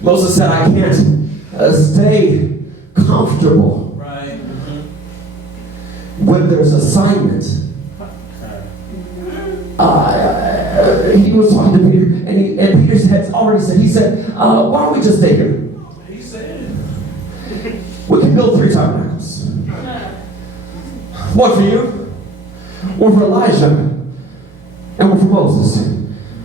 Moses said, I can't stay comfortable when there's assignment. He was talking to Peter, and Peter had already said, he said, why don't we just stay here? He said, we can build 3 tabernacles. One for you, one for Elijah, and one for Moses.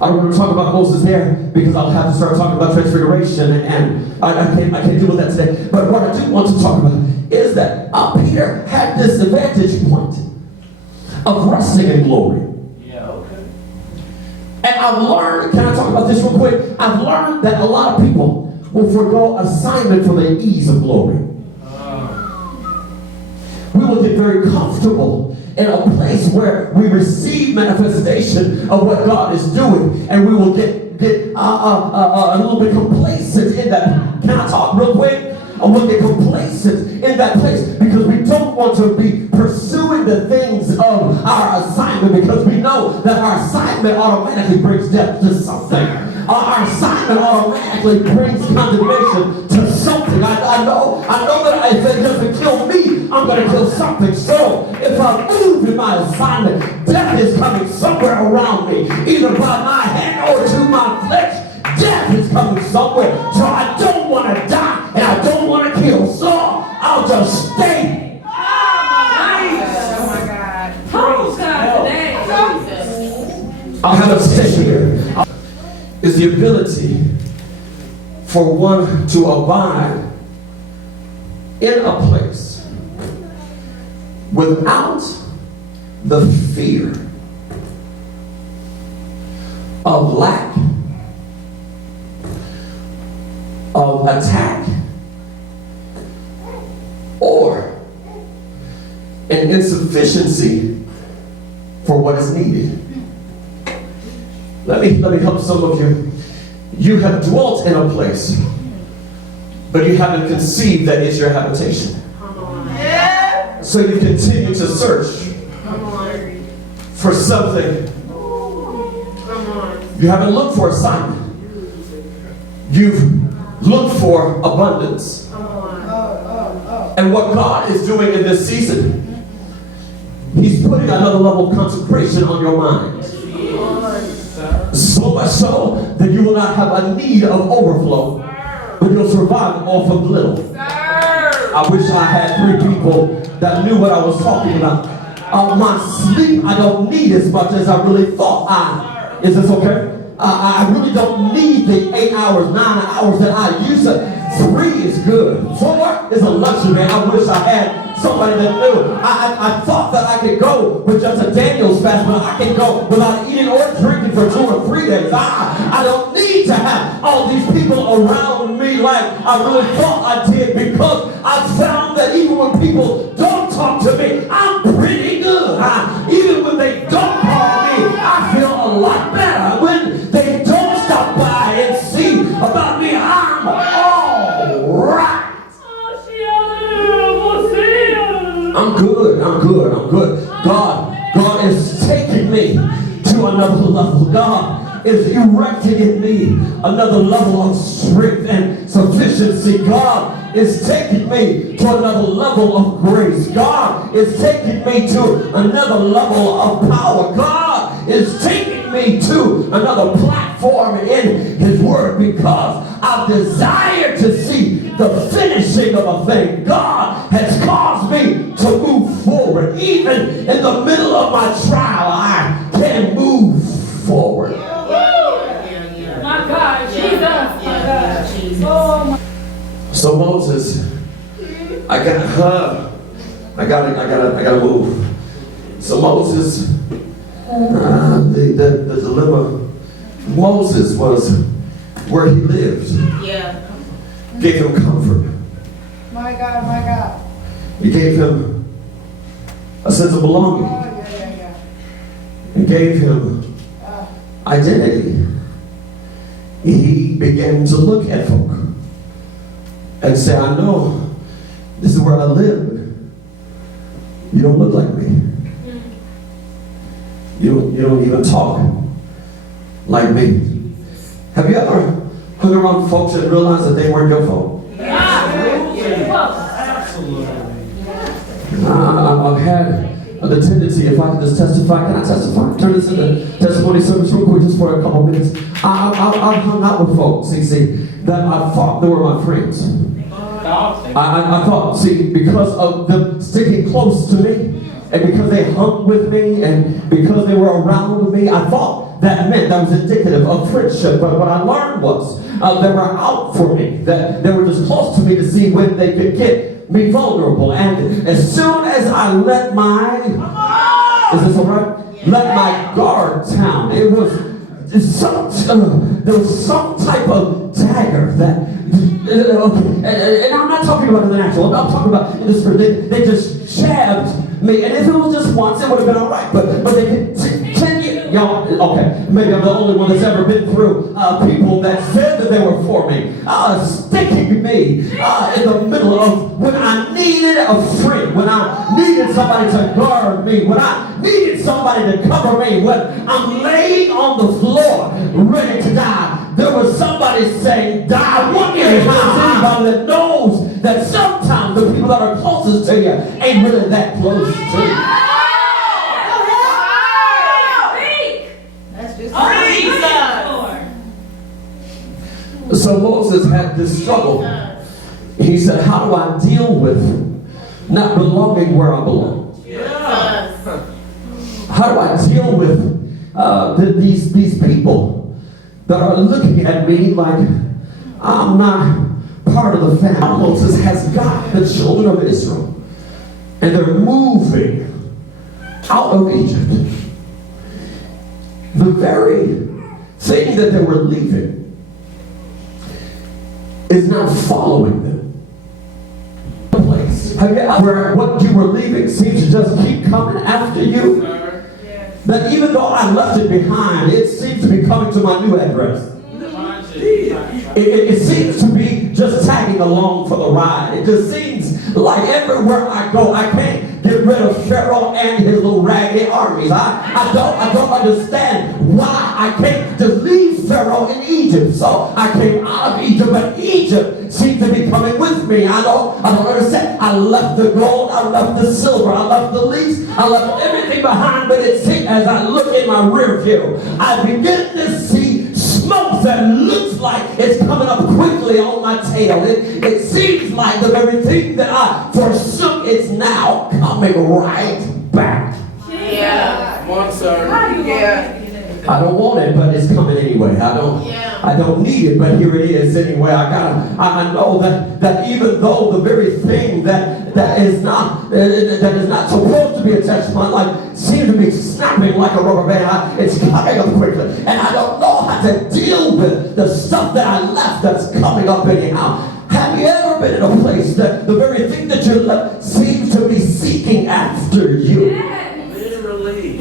I don't want to talk about Moses there because I'll have to start talking about transfiguration, and I can't deal with that today. But what I do want to talk about is that Peter had this vantage point of resting in glory. Yeah, okay. And I've learned, can I talk about this real quick? I've learned that a lot of people will forego assignment for the ease of glory. We will get very comfortable in a place where we receive manifestation of what God is doing, and we will get a little bit complacent in that. Can I talk real quick? We'll get complacent in that place because we don't want to be pursuing the things of our assignment, because we know that our assignment automatically brings death to something. Our assignment automatically brings condemnation to something. I know that if it doesn't kill me, I'm going to kill something. So if I move in my assignment, death is coming somewhere around me, either by my hand or to my flesh. Death is coming somewhere. So I don't want to die, and I don't want to kill. So I'll just stay. Oh my God. Oh God, today. I'll have a stay here. Is the ability for one to abide in a place without the fear of lack, of attack, or an insufficiency for what is needed. Let me help some of you. You have dwelt in a place, but you haven't conceived that it's your habitation. Yeah. So you continue to search for something. You haven't looked for assignment. You've looked for abundance. And what God is doing in this season, He's putting another level of consecration on your mind. So much so that you will not have a need of overflow, but you'll survive off of little. I wish I had 3 people that knew what I was talking about. My sleep, I don't need as much as I really thought. Is this okay? I really don't need the 8 hours, 9 hours that I used to. 3 is good. 4 is a luxury. I wish I had somebody that knew. I thought that I could go with just a Daniel's fast, but I can go without eating or drinking for 2 or 3 days. I don't need to have all these people around me like I really thought I did, because I found that even when people don't talk to me, I'm pretty good. Even when they don't call me, I feel a lot better. When they don't stop by and see about me, I'm all right. I'm good. God is taking me to another level. God is erecting in me another level of strength and sufficiency. God is taking me to another level of grace. God is taking me to another level of power. God is taking me to another platform in His Word, because I desire to see the finishing of a thing. God has caused me to move forward. Even in the middle of my trial, I can move forward. My God, Jesus. My God, Jesus. Oh my. So Moses, I gotta move. So Moses, the dilemma, Moses was where he lived. Yeah. Gave him comfort. My God. He gave him a sense of belonging. Yeah. It gave him identity. He began to look at folk and say, I know this is where I live. You don't look like me. You don't even talk like me. Have you ever Look around folks and realize that they weren't your fault. I've had the tendency, if I could just testify, can I testify? Turn this into testimony service real quick just for a couple minutes. I've hung out with folks, see, that I thought they were my friends. I thought, see, because of them sticking close to me, and because they hung with me, and because they were around me, I thought that meant that was indicative of friendship. But what I learned was they were out for me, that they were just close to me to see when they could get me vulnerable. And as soon as I let my, is this all right? Let my guard down, it was there was some type of dagger that, and I'm not talking about in the natural, I'm talking about in the spirit. They just jabbed me, and if it was just once, it would have been all right. But they continue. Y'all, okay, maybe I'm the only one that's ever been through people that said that they were for me, sticking me in the middle of when I needed a friend, when I needed somebody to guard me, when I needed somebody to cover me, when I'm laying on the floor ready to die. There was somebody saying, die one day. Somebody that knows that sometimes the people that are closest to you ain't really that close to you. So Moses had this struggle. He said, how do I deal with not belonging where I belong? How do I deal with these people that are looking at me like I'm not part of the family? Moses has got the children of Israel, and they're moving out of Egypt. The very thing that they were leaving is now following them. Have you ever, what you were leaving seems to just keep coming after you? That even though I left it behind, it seems to be coming to my new address. It seems to be just tagging along for the ride. It just seems like everywhere I go, I can't get rid of Pharaoh and his little raggedy armies. I don't understand why I can't just leave Pharaoh in Egypt. So I came out of Egypt, but Egypt seems to be coming with me. I don't understand. I left the gold, I left the silver, I left the lease, I left everything behind, but it seems as I look in my rear view, I begin to see smoke that looks like it's coming up quickly on my tail. It seems like the very thing that I forsook is now coming right back. Yeah. Come on, sir. Yeah. I don't want it, but it's coming anyway. I don't need it, but here it is anyway. I know that even though the very thing that is not supposed to be attached to my life seems to be snapping like a rubber band, it's coming up quickly, and I don't know how to deal with the stuff that I left that's coming up anyhow. Have you ever been in a place that the very thing that you left seems to be seeking after you? Literally.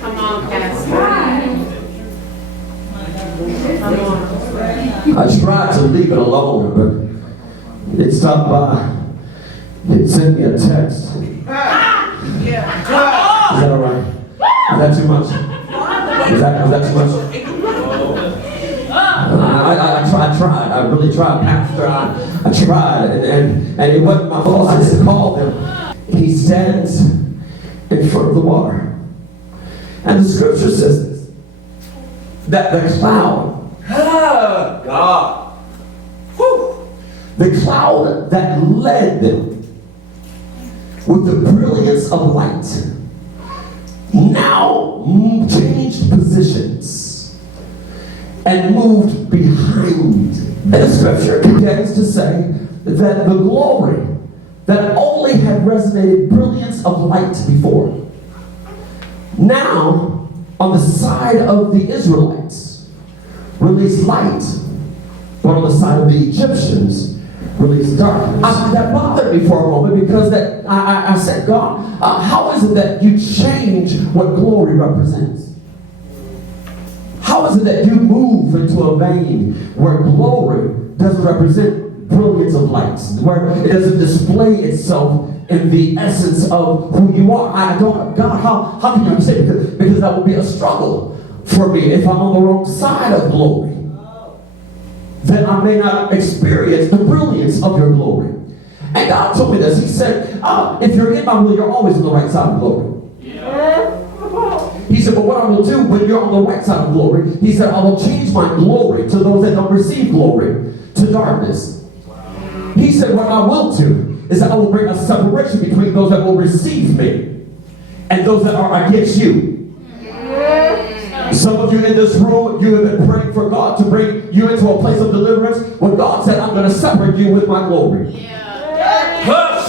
Come on, Pastor. I tried to leave it alone, but it stopped by. It sent me a text. Yeah. Is that all right? Is that too much? Is that too much? I tried. I really tried, Pastor. I tried, and it wasn't my fault. I just called him. He stands in front of the water. And the scripture says this, that the cloud, God. the cloud that led them with the brilliance of light now changed positions and moved behind. And the scripture begins to say that the glory that only had resonated brilliance of light before, now on the side of the Israelites released light, but on the side of the Egyptians released darkness. That bothered me for a moment, because I said, God, how is it that you change what glory represents? How is it that you move into a vein where glory doesn't represent brilliance of lights, where it doesn't display itself in the essence of who you are? God, how can you say it? Because that would be a struggle for me if I'm on the wrong side of glory. that I may not experience the brilliance of your glory. And God told me this. He said, if you're in my will, you're always on the right side of glory. He said, but what I will do when you're on the right side of glory, he said, I will change my glory to those that don't receive glory, to darkness. He said, what I will do is that I will bring a separation between those that will receive me and those that are against you. Some of you in this room, you have been praying for God to bring you into a place of deliverance. When God said, I'm going to separate you with my glory. God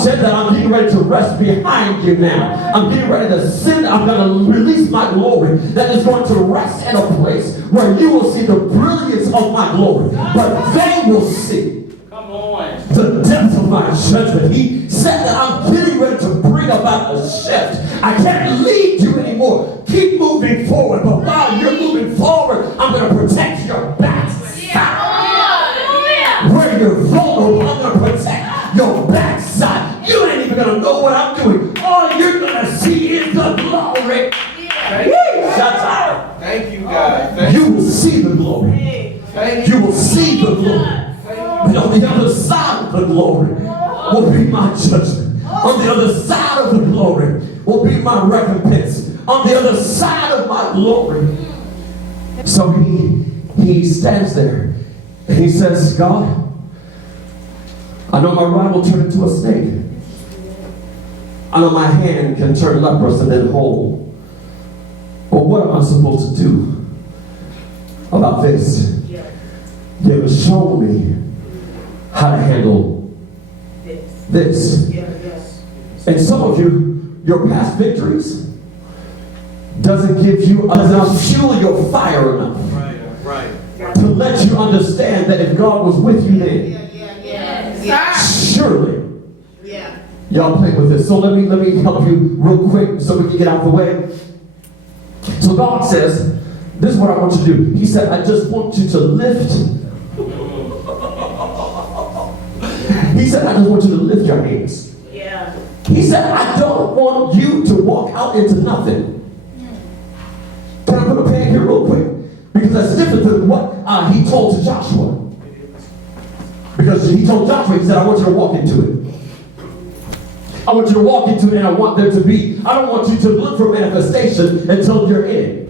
said that I'm getting ready to rest behind you now. I'm getting ready to send, I'm going to release my glory that is going to rest in a place where you will see the brilliance of my glory. But they will see the depth of my judgment. He said that I'm getting ready to bring about a shift. I can't lead you anymore. Keep moving forward. But while you're moving forward, I'm going to protect your backside. Where you're vulnerable, I'm going to protect your backside. You ain't even going to know what I'm doing. All you're going to see is the glory. Thank you, God. You will see the glory. You will see the glory. And on the other side of the glory will be my judgment. On the other side of the glory will be my recompense. On the other side of my glory. So he stands there and he says, God, I know my rod will turn into a snake. I know my hand can turn leprous and then whole. But what am I supposed to do about this? You have shown me how to handle this. And some of you, your past victories doesn't give you enough fuel your fire enough to let you understand that if God was with you then, surely. Y'all play with this. So let me help you real quick so we can get out the way. So God says, this is what I want you to do. He said, I just want you to lift. He said, I just want you to lift your hands. He said, I don't want you to walk out into nothing. Can I put a pen here real quick? Because that's different than what he told to Joshua. Because he told Joshua, he said, I want you to walk into it. I want you to walk into it and I want there to be, I don't want you to look for manifestation until you're in it.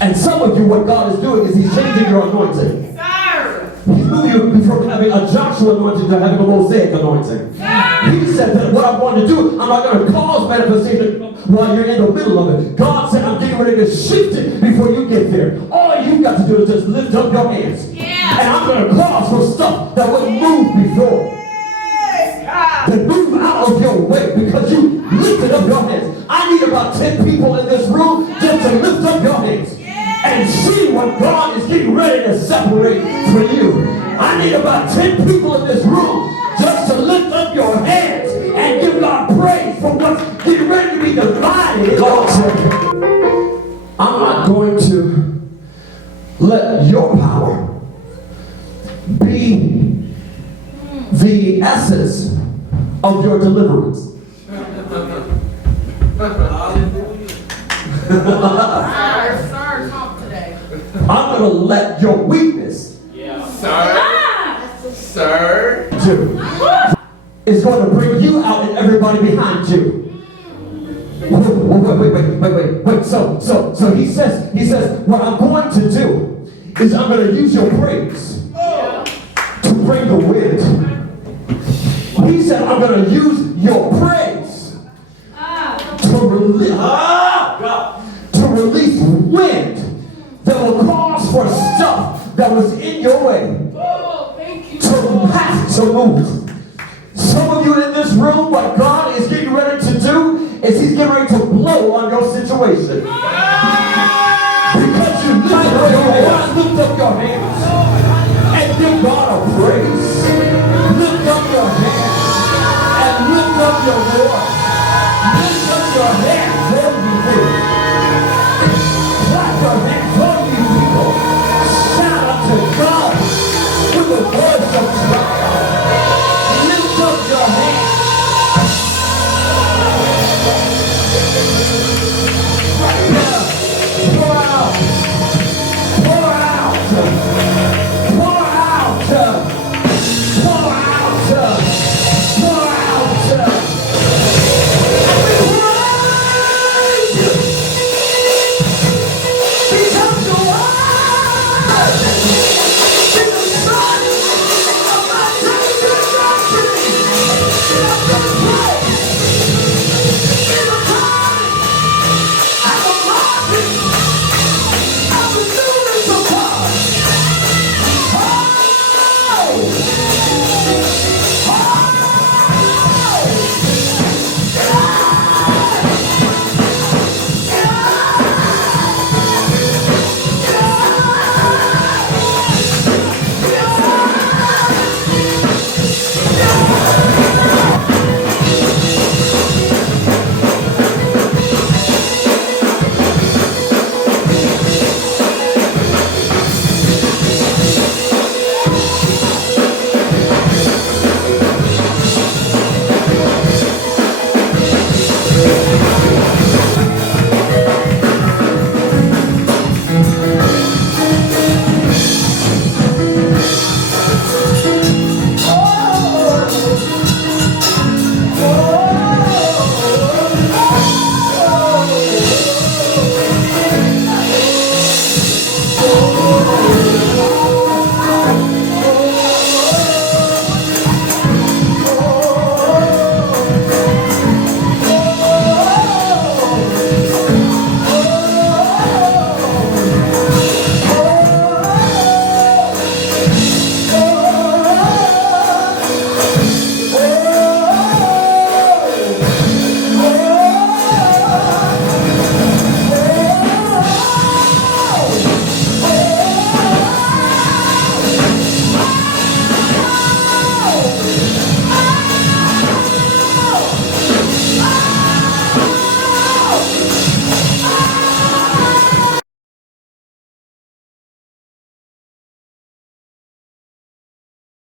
And some of you, what God is doing is he's changing your anointing. He moved you from having a Joshua anointing to having a Mosaic anointing. He said that what I'm going to do, I'm not going to cause manifestation while you're in the middle of it. God said I'm getting ready to shift it before you get there. All you've got to do is just lift up your hands. And I'm going to cause for stuff that wouldn't move before to move out of your way because you lifted up your hands. I need about 10 people in this room just to lift up your hands and see what God is getting ready to separate for you. I need about 10 people in this room just to lift up your hands and give God praise for what's getting ready to be divided. I'm not going to let your power be the essence of your deliverance. I'm going to let your weakness, Sir, is going to bring you out and everybody behind you. Wait. So he says, what I'm going to do is I'm going to use your praise to bring the wind. He said, I'm going to use your praise to release wind that will cause for stuff that was in your way to have to move. Some of you in this room, what God is getting ready to do is he's getting ready to blow on your situation.